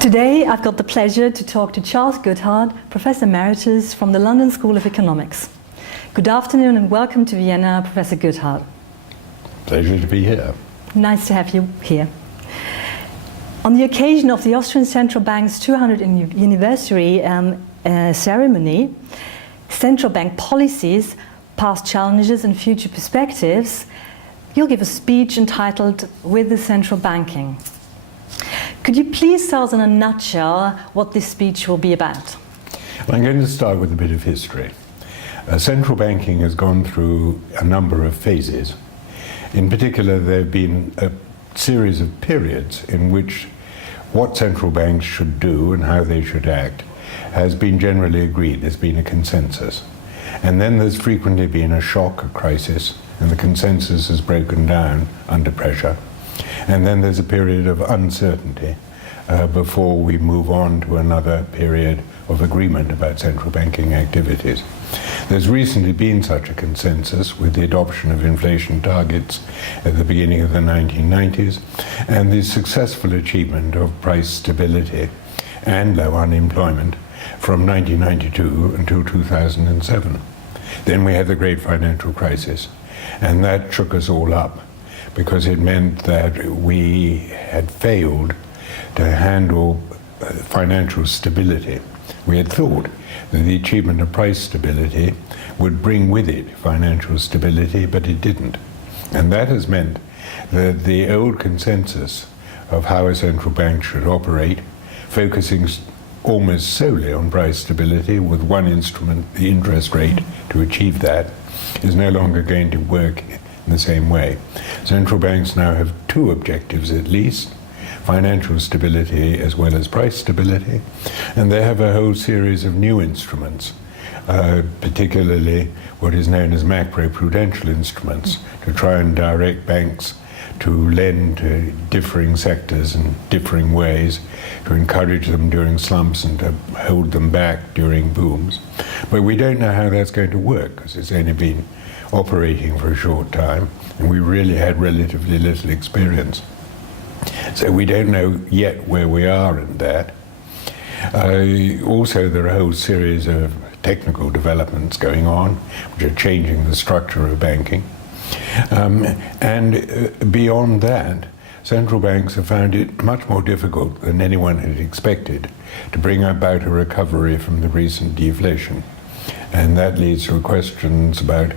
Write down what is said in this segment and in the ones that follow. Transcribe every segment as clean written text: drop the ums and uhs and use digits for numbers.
Today I've got the pleasure to talk to Charles Goodhart, Professor Emeritus from the London School of Economics. Good afternoon and welcome to Vienna, Professor Goodhart. Pleasure to be here. Nice to have you here. On the occasion of the Austrian Central Bank's 200th anniversary ceremony, central bank policies, past challenges and future perspectives, you'll give a speech entitled With the Central Banking. Could you please tell us in a nutshell what this speech will be about? Well, I'm going to start with a bit of history. Central banking has gone through a number of phases. In particular, there have been a series of periods in which what central banks should do and how they should act has been generally agreed. There's been a consensus. And then there's frequently been a shock, a crisis, and the consensus has broken down under pressure. And then there's a period of uncertainty before we move on to another period of agreement about central banking activities. There's recently been such a consensus with the adoption of inflation targets at the beginning of the 1990s and the successful achievement of price stability and low unemployment from 1992 until 2007. Then we had the great financial crisis, and that shook us all up because it meant that we had failed to handle financial stability. We had thought that the achievement of price stability would bring with it financial stability, but it didn't. And that has meant that the old consensus of how a central bank should operate, focusing almost solely on price stability with one instrument, the interest rate, to achieve that, is no longer going to work in the same way. Central banks now have two objectives at least: financial stability as well as price stability, and they have a whole series of new instruments, particularly what is known as macroprudential instruments, to try and direct banks to lend to differing sectors in differing ways, to encourage them during slumps and to hold them back during booms. But we don't know how that's going to work because it's only been operating for a short time and we really had relatively little experience. So we don't know yet where we are in that. Also, there are a whole series of technical developments going on which are changing the structure of banking. And beyond that, central banks have found it much more difficult than anyone had expected to bring about a recovery from the recent deflation. And that leads to questions about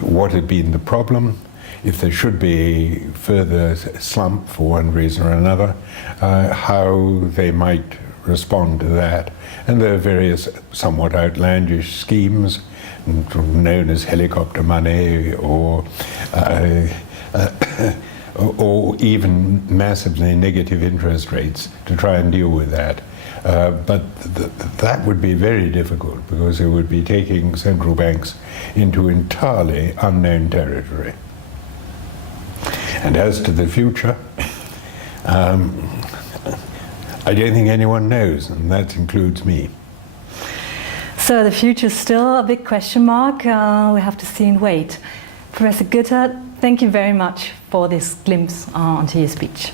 what had been the problem, if there should be further slump for one reason or another, how they might respond to that. And there are various somewhat outlandish schemes known as helicopter money or even massively negative interest rates to try and deal with that. But that would be very difficult because it would be taking central banks into entirely unknown territory. And as to the future, I don't think anyone knows, and that includes me. So the future is still a big question mark. We have to see and wait. Professor Goodhart, thank you very much for this glimpse onto your speech.